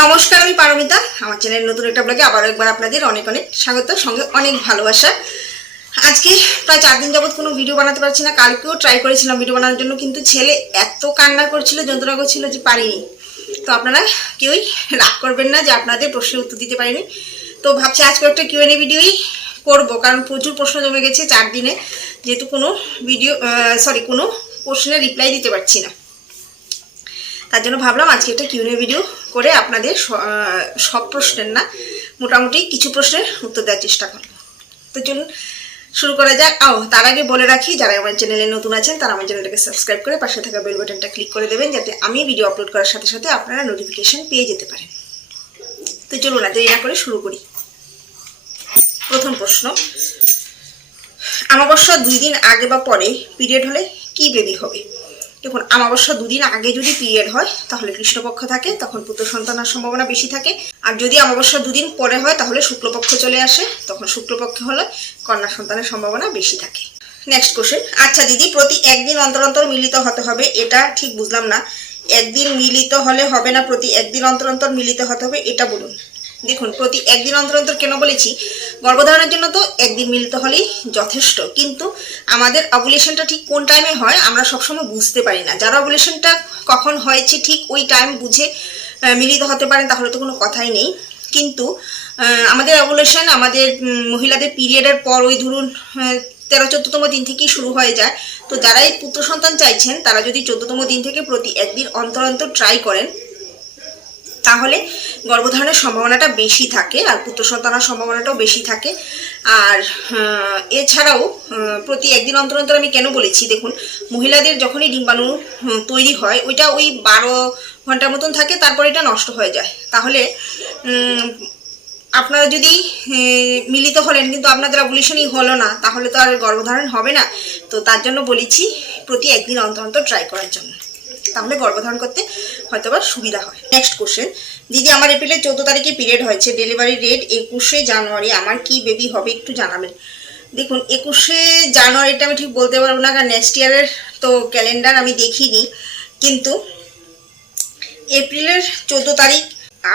নমস্কার, আমি পারমিতা। আমার চ্যানেল নতুন একটা ব্লগে আবারও একবার আপনাদের অনেক অনেক স্বাগত, সঙ্গে অনেক ভালোবাসা। আজকে প্রায় চার দিন যাবৎ কোনো ভিডিও বানাতে পারছি না, কালকেও ট্রাই করেছিলাম ভিডিও বানানোর জন্য, কিন্তু ছেলে এত কান্না করছিল, যন্ত্রণা করছিল যে পারিনি। তো আপনারা কেউই রাগ করবেন না যে আপনাদের প্রশ্নের উত্তর দিতে পারিনি। তো ভাবছি আজকে একটা কিউএনএ ভিডিওই করব, কারণ প্রচুর প্রশ্ন জমে গেছে চার দিনে, যেহেতু কোনো ভিডিও সরি কোনো প্রশ্নের রিপ্লাই দিতে পারছি না। তার জন্য ভাবলাম আজকে একটা কিউনে ভিডিও করে আপনাদের সব প্রশ্নের না, মোটামুটি কিছু প্রশ্নের উত্তর দেওয়ার চেষ্টা করব। তো চলুন শুরু করা যাক। আও, তার আগে বলে রাখি, যারা আমার চ্যানেলে নতুন আছেন, তারা আমার চ্যানেলটাকে সাবস্ক্রাইব করে পাশে থাকা বেল বাটনটা ক্লিক করে দেবেন, যাতে আমি ভিডিও আপলোড করার সাথে সাথে আপনারা নোটিফিকেশন পেয়ে যেতে পারেন। তো চলুন না দেরি না করে শুরু করি। প্রথম প্রশ্ন আমাবস্যা দুই দিন আগে বা পরে পিরিয়ড হলে কি বেবি হবে? দেখুন আমাবস্যা দুদিন আগে যদি পিরিয়ড হয়, তাহলে কৃষ্ণপক্ষ থাকে, তখন পুত্র সন্তানের সম্ভাবনা বেশি থাকে। আর যদি আমাবস্যা দুদিন পরে হয়, তাহলে শুক্লপক্ষ চলে আসে, তখন শুক্লপক্ষ হলে কন্যা সন্তানের সম্ভাবনা বেশি থাকে। নেক্সট কোশ্চেন আচ্ছা দিদি, প্রতি একদিন অন্তর অন্তর মিলিত হতে হবে, এটা ঠিক বুঝলাম না। একদিন মিলিত হলে হবে না, প্রতি একদিন অন্তর অন্তর মিলিত হতে হবে, এটা বলুন। দেখুন, প্রতি একদিন অন্তর অন্তর কেন বলেছি? গর্ভধারণের জন্য তো একদিন মিলিত হলেই যথেষ্ট, কিন্তু আমাদের অবুলেশনটা ঠিক কোন টাইমে হয় আমরা সবসময় বুঝতে পারি না। যারা অবুলেশনটা কখন হয়েছে ঠিক ওই টাইম বুঝে মিলিত হতে পারেন, তাহলে তো কোনো কথাই নেই। কিন্তু আমাদের অবুলেশন আমাদের মহিলাদের পিরিয়ডের পর ওই ধরুন তেরো, চোদ্দতম দিন থেকেই শুরু হয়ে যায়। তো যারা এই পুত্র সন্তান চাইছেন, তারা যদি চোদ্দতম দিন থেকে প্রতি একদিন অন্তর অন্তর ট্রাই করেন তাহলে গর্ভধারণের সম্ভাবনাটা বেশি থাকে, আর পুত্র সন্তানের সম্ভাবনাটাও বেশি থাকে। আর এছাড়াও প্রতি একদিন অন্তর অন্তর আমি কেন বলেছি? দেখুন, মহিলাদের যখনই ডিম্বাণু তৈরি হয়, ওইটা ওই বারো ঘণ্টার মতন থাকে, তারপর এটা নষ্ট হয়ে যায়। তাহলে আপনারা যদি মিলিত হলেন, কিন্তু আপনাদের অবলিশনই হলো না, তাহলে তো আর গর্ভধারণ হবে না। তো তার জন্য বলেছি, প্রতি একদিন অন্তর অন্তর ট্রাই করার জন্য। তাহলে গর্ভধারণ করতে হয়তো বা সুবিধা হয়। নেক্সট কোশ্চেন দিদি, আমার এপ্রিলের চোদ্দ তারিখে পিরিয়ড হয়েছে। ডেলিভারি ডেট একুশে জানুয়ারি। আমার কি বেবি হবে একটু জানাবেন? দেখুন, একুশে জানুয়ারিটা আমি ঠিক বলতে পারব না, কারণ নেক্সট ইয়ারের তো ক্যালেন্ডার আমি দেখিনি। কিন্তু এপ্রিলের চোদ্দ তারিখ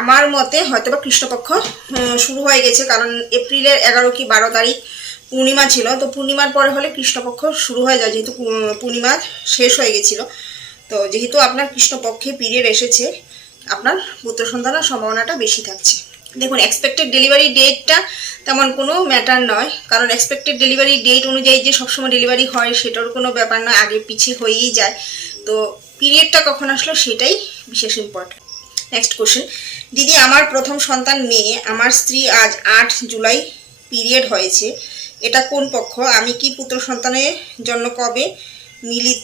আমার মতে হয়তো বা কৃষ্ণপক্ষ শুরু হয়ে গেছে। কারণ এপ্রিলের এগারো কি বারো তারিখ পূর্ণিমা ছিল। তো পূর্ণিমার পরে হলে কৃষ্ণপক্ষ শুরু হয়ে যায়, যেহেতু পূর্ণিমা শেষ হয়ে গেছিল। তো যেহেতু আপনার কৃষ্ণপক্ষে পিরিয়ড এসেছে, আপনার পুত্র সন্তানের সম্ভাবনাটা বেশি থাকছে। দেখুন এক্সপেক্টেড ডেলিভারি ডেটটা তেমন কোনো ম্যাটার নয়, কারণ এক্সপেক্টেড ডেলিভারি ডেট অনুযায়ী যে সবসময় ডেলিভারি হয় সেটার কোনো ব্যাপার নয়, আগে পিছিয়ে হয়েই যায়। তো পিরিয়ডটা কখন আসলো সেটাই বিশেষ ইম্পর্টেন্ট নেক্সট কোশ্চেন দিদি, আমার প্রথম সন্তান মেয়ে, আমার স্ত্রী আজ আট জুলাই পিরিয়ড হয়েছে। এটা কোন পক্ষ? আমি কি পুত্র সন্তানের জন্য কবে? মিলি,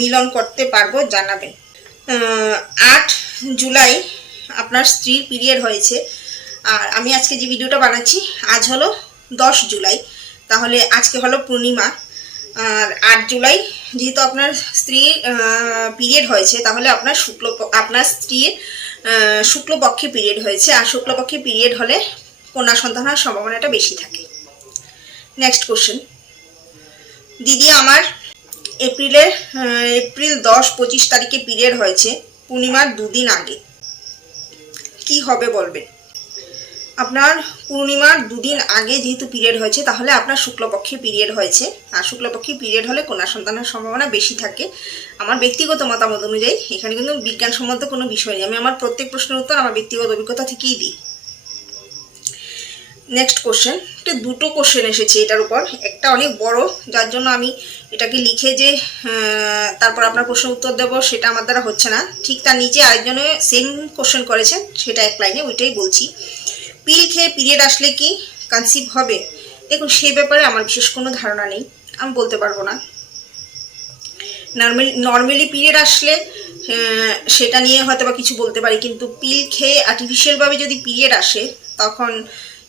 মিলন করতে পারব জানাবেন। আট জুলাই আপনার স্ত্রীর পিরিয়ড হয়েছে। আর আমি আজকে যে ভিডিওটা বানাচ্ছি, আজ হলো দশ জুলাই। তাহলে আজকে হলো পূর্ণিমা। আর আট জুলাই যেহেতু আপনার স্ত্রীর পিরিয়ড হয়েছে, তাহলে আপনার শুক্ল, আপনার স্ত্রীর শুক্লপক্ষে পিরিয়ড হয়েছে। আর শুক্লপক্ষে পিরিয়ড হলে কন্যা সন্তান হওয়ার সম্ভাবনাটা বেশি থাকে। নেক্সট কোশ্চেন দিদি আমার এপ্রিলের এপ্রিল দশ, পঁচিশ তারিখে পিরিয়ড হয়েছে, পূর্ণিমার দুদিন আগে। কি হবে বলবেন? আপনার পূর্ণিমার দুদিন আগে যেহেতু পিরিয়ড হয়েছে, তাহলে আপনার শুক্লপক্ষে পিরিয়ড হয়েছে। আর শুক্লপক্ষে পিরিয়ড হলে কন্যা সন্তানের সম্ভাবনা বেশি থাকে। আমার ব্যক্তিগত মতামত অনুযায়ী, এখানে কিন্তু বিজ্ঞানসম্মত কোনো বিষয় নেই। আমি আমার প্রত্যেক প্রশ্নের উত্তর আমার ব্যক্তিগত অভিজ্ঞতা থেকেই দিই। নেক্সট কোশ্চেন এটা দুটো কোশ্চেন এসেছে এটার উপর। একটা অনেক বড়, যার জন্য আমি এটাকে লিখে যে তারপর আপনার প্রশ্ন উত্তর দেব, সেটা আমার দ্বারা হচ্ছে না। ঠিক তার নিচে আরেকজনে সেম কোশ্চেন করেছেন সেটা এক লাইনে ওইটাই বলছি। পিল খেয়ে পিরিয়ড আসলে কি কনসিভ হবে? দেখুন, সে ব্যাপারে আমার বিশেষ কোনো ধারণা নেই, আমি বলতে পারব না। নর্মালি নর্মালি পিরিয়ড আসলে সেটা নিয়ে হয়তো বা কিছু বলতে পারি, কিন্তু পিল খেয়ে আর্টিফিশিয়ালভাবে যদি পিরিয়ড আসে, তখন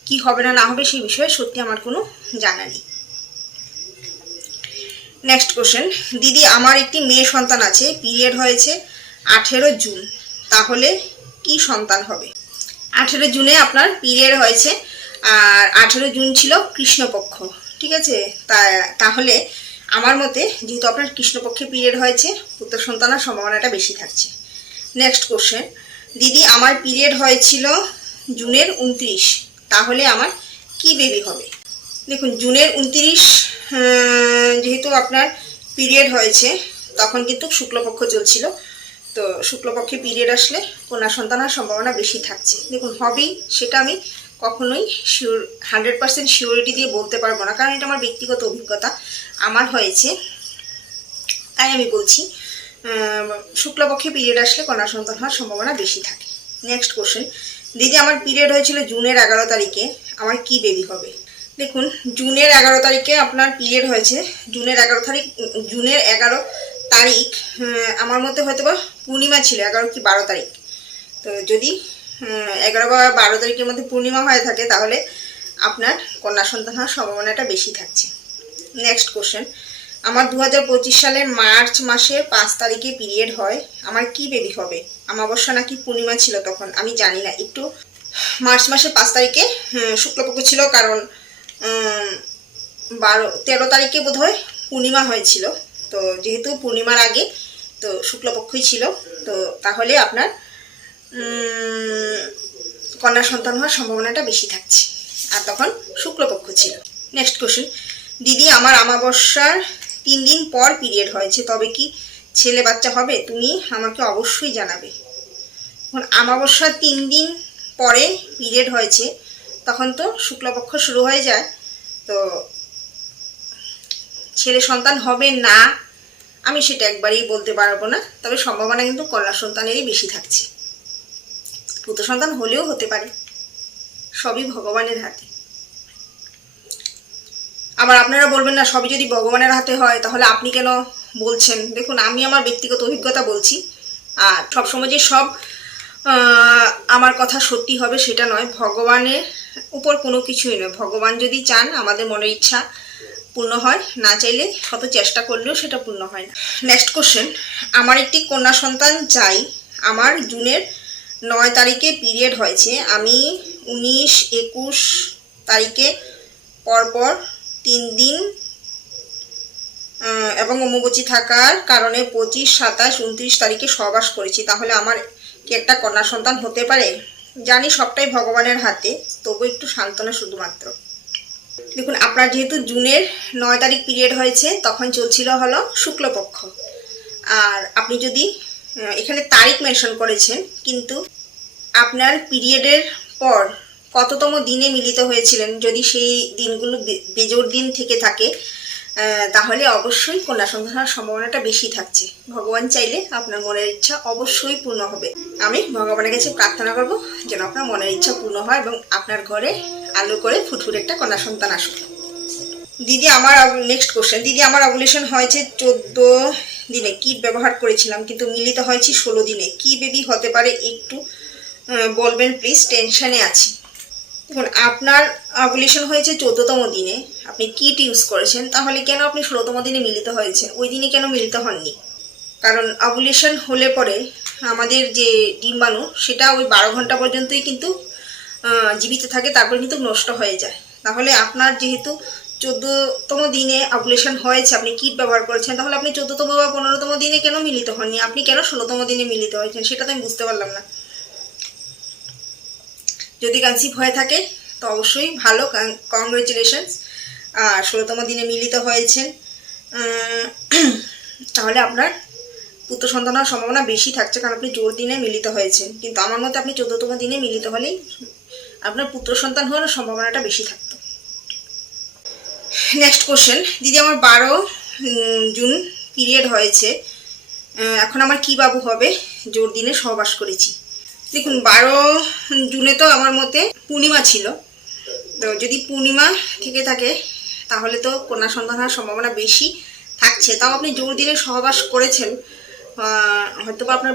কি হবে না না হবে সেই বিষয়ে সত্যি আমার কোনো জানা নেই। নেক্সট কোশ্চেন দিদি, আমার একটি মেয়ে সন্তান আছে। পিরিয়ড হয়েছে আঠেরো জুন। তাহলে কি সন্তান হবে? আঠেরো জুনে আপনার পিরিয়ড হয়েছে। আর আঠেরো জুন ছিল কৃষ্ণপক্ষ। ঠিক আছে? তা, তাহলে আমার মতে যেহেতু আপনার কৃষ্ণপক্ষে পিরিয়ড হয়েছে, পুত্র সন্তানের সম্ভাবনাটা বেশি থাকছে। নেক্সট কোশ্চেন দিদি, আমার পিরিয়ড হয়েছিল জুনের উনত্রিশ। তাহলে আমার কি বেবি হবে? দেখুন, জুনের উনত্রিশ যেহেতু আপনার পিরিয়ড হয়েছে, তখন কিন্তু শুক্লপক্ষ চলছিল। তো শুক্লপক্ষে পিরিয়ড আসলে কন্যা সন্তান হওয়ার সম্ভাবনা বেশি থাকছে। দেখুন, হবেই, সেটা আমি কখনোই শিওর হান্ড্রেড পার্সেন্ট শিওরিটি দিয়ে বলতে পারব না। কারণ এটা আমার ব্যক্তিগত অভিজ্ঞতা, আমার হয়েছে। তাই আমি বলছি শুক্লপক্ষে পিরিয়ড আসলে কন্যা সন্তান হওয়ার সম্ভাবনা বেশি থাকে। নেক্সট কোশ্চেন দিদি, আমার পিরিয়ড হয়েছিল জুনের এগারো তারিখে, আমার কি বেবি হবে? দেখুন, জুনের এগারো তারিখে আপনার পিরিয়ড হয়েছে। জুনের এগারো তারিখ, জুনের এগারো তারিখ আমার মতে হয়তো বা পূর্ণিমা ছিল, এগারো কি বারো তারিখ। তো যদি এগারো বা বারো তারিখের মধ্যে পূর্ণিমা হয়ে থাকে, তাহলে আপনার কন্যা সন্তান হওয়ার সম্ভাবনাটা বেশি থাকছে। নেক্সট কোশ্চেন আমার দু হাজার পঁচিশ সালের মার্চ মাসের পাঁচ তারিখে পিরিয়ড হয়, আমার কি বেবি হবে? আমাবস্যা নাকি পূর্ণিমা ছিল তখন? আমি জানি না, একটু মার্চ মাসের পাঁচ তারিখে শুক্লপক্ষ ছিল, কারণ বারো, তেরো তারিখে বোধহয় পূর্ণিমা হয়েছিল। তো যেহেতু পূর্ণিমার আগে, তো শুক্লপক্ষই ছিল, তো তাহলে আপনার কন্যা সন্তান হওয়ার সম্ভাবনাটা বেশি থাকছে। আর তখন শুক্লপক্ষ ছিল। নেক্সট কোশ্চেন দিদি, আমার আমাবস্যার তিন দিন পর পিরিয়ড হয়েছে, তবে কি ছেলে বাচ্চা হবে? তুমি আমাকে অবশ্যই জানাবে। এখন আমাবস্যার তিন দিন পরে পিরিয়ড হয়েছে তখন তো শুক্লপক্ষ শুরু হয়ে যায়। তো ছেলে সন্তান হবে না, আমি সেটা একবারেই বলতে পারব না। তবে সম্ভাবনা কিন্তু কন্যা সন্তানেরই বেশি থাকছে। পুত্র সন্তান হলেও হতে পারে। সবই ভগবানের হাতে। আবার আপনারা বলবেন না, সবই যদি ভগবানের হাতে হয়, তাহলে আপনি কেন বলছেন? দেখুন, আমি আমার ব্যক্তিগত অভিজ্ঞতা বলছি। আর সবসময় যে সব আমার কথা সত্যি হবে সেটা নয়। ভগবানের উপর কোনো কিছুই নয়। ভগবান যদি চান, আমাদের মনের ইচ্ছা পূর্ণ হয়। না চাইলে শত চেষ্টা করলেও সেটা পূর্ণ হয় না। নেক্সট কোশ্চেন আমার একটি কন্যা সন্তান চাই। আমার জুনের নয় তারিখে পিরিয়ড হয়েছে। আমি উনিশ একুশ তারিখে পরপর তিন দিন এবং অম্বুবচী থাকার কারণে পঁচিশ, সাতাশ, উনত্রিশ তারিখে সহবাস করেছি। তাহলে আমার কি একটা কন্যা সন্তান হতে পারে? জানি সবটাই ভগবানের হাতে, তবু একটু সান্ত্বনা শুধুমাত্র। দেখুন, আপনার যেহেতু জুনের নয় তারিখ পিরিয়ড হয়েছে, তখন চলছিল হলো শুক্লপক্ষ। আর আপনি যদি এখানে তারিখ মেনশন করেছেন, কিন্তু আপনার পিরিয়ডের পর কততম দিনে মিলিত হয়েছিলেন? যদি সেই দিনগুলো বে- বেজোড় দিন থেকে থাকে তাহলে অবশ্যই কন্যা সন্তান হওয়ার সম্ভাবনাটা বেশি থাকছে। ভগবান চাইলে আপনার মনের ইচ্ছা অবশ্যই পূর্ণ হবে। আমি ভগবানের কাছে প্রার্থনা করব যেন আপনার মনের ইচ্ছা পূর্ণ হয় এবং আপনার ঘরে আলো করে ফুটফুটে একটা কন্যা সন্তান আসুক। দিদি, আমার নেক্সট কোশ্চেন দিদি, আমার অবলেশন হয়েছে চোদ্দ দিনে। কিট ব্যবহার করেছিলাম? কিন্তু মিলিত হয়েছে ষোলো দিনে। কি বেবি হতে পারে? একটু বলবেন প্লিজ টেনশনে আছি। দেখুন, আপনার অবলেশন হয়েছে চোদ্দতম দিনে। আপনি কিট ইউজ করেছেন, তাহলে কেন আপনি ষোলোতম দিনে মিলিত হয়েছেন? ওই দিনে কেন মিলিত হননি? কারণ অবলেশন হলে পরে আমাদের যে ডিম্বাণু, সেটা ওই বারো ঘণ্টা পর্যন্তই কিন্তু জীবিত থাকে, তারপর কিন্তু নষ্ট হয়ে যায়। তাহলে আপনার যেহেতু চোদ্দতম দিনে অবলেশন হয়েছে, আপনি কিট ব্যবহার করেছেন, তাহলে আপনি চোদ্দতম বা পনেরোতম দিনে কেন মিলিত হননি? আপনি কেন ষোলোতম দিনে মিলিত হয়েছেন? সেটা তো আমি বুঝতে পারলাম না। যদি কনসিভ হয়ে থাকে, তো অবশ্যই ভালো কংগ্রেচুলেশনস আর ষোলোতম দিনে মিলিত হয়েছেন। তাহলে আপনার পুত্র সন্তান হওয়ার সম্ভাবনা বেশি থাকছে, কারণ আপনি জোর দিনে মিলিত হয়েছেন। কিন্তু আমার মতে আপনি চোদ্দতম দিনে মিলিত হলেই আপনার পুত্র সন্তান হওয়ার সম্ভাবনাটা বেশি থাকতো। নেক্সট কোশ্চেন দিদি, আমার বারো জুন পিরিয়ড হয়েছে। এখন আমার কি বাবু হবে? জোর দিনে সহবাস করেছি। দেখুন বারো জুনে তো আমার মতে পূর্ণিমা ছিল। তো যদি পূর্ণিমা থেকে থাকে তাহলে তো কন্যা সন্তান হওয়ার সম্ভাবনা বেশি থাকছে। তাও আপনি জোর দিনে সহবাস করেছেন। হয়তো বা আপনার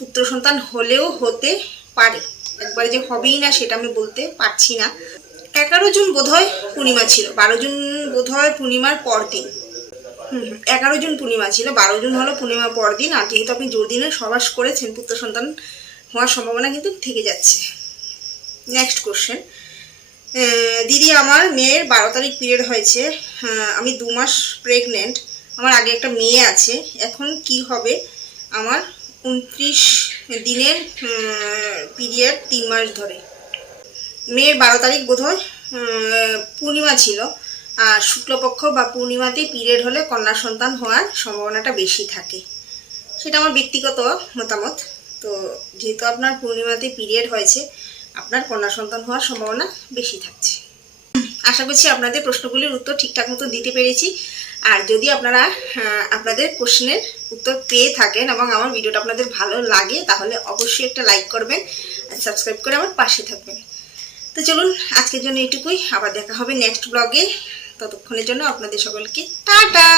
পুত্র সন্তান হলেও হতে পারে। একবারে যে হবেই না সেটা আমি বলতে পারছি না। এগারো জুন বোধহয় পূর্ণিমা ছিল। বারো জুন বোধহয় পূর্ণিমার পরদিন। হুম হুম, এগারো জুন পূর্ণিমা ছিল। বারো জুন হলো পূর্ণিমার পরদিন। আর যেহেতু আপনি জোর দিনে সবাস করেছেন পুত্র সন্তান হওয়ার সম্ভাবনা কিন্তু থেকে যাচ্ছে। নেক্সট কোশ্চেন দিদি, আমার মেয়ের বারো তারিখ পিরিয়ড হয়েছে। আমি দু মাস প্রেগনেন্ট আমার আগে একটা মেয়ে আছে। এখন কি হবে? আমার উনত্রিশ দিনের পিরিয়ড তিন মাস ধরে। মেয়ের বারো তারিখ বোধহয় পূর্ণিমা ছিল। আর শুক্লপক্ষ বা পূর্ণিমাতে পিরিয়ড হলে কন্যা সন্তান হওয়ার সম্ভাবনাটা বেশি থাকে। সেটা আমার ব্যক্তিগত মতামত। তো যেহেতু আপনার পূর্ণিমাতে পিরিয়ড হয়েছে, আপনার কন্যা সন্তান হওয়ার সম্ভাবনা বেশি থাকছে। আশা করছি আপনাদের প্রশ্নগুলির উত্তর ঠিকঠাক মতো দিতে পেরেছি। আর যদি আপনারা আপনাদের কোশ্চেনের উত্তর পেয়ে থাকেন এবং আমার ভিডিওটা আপনাদের ভালো লাগে, তাহলে অবশ্যই একটা লাইক করবেন আর সাবস্ক্রাইব করে আমার পাশে থাকবেন। তো চলুন, আজকের জন্য এটুকুই আবার দেখা হবে নেক্সট ব্লগে ততক্ষণের জন্য আপনাদের সকলকে টাটা!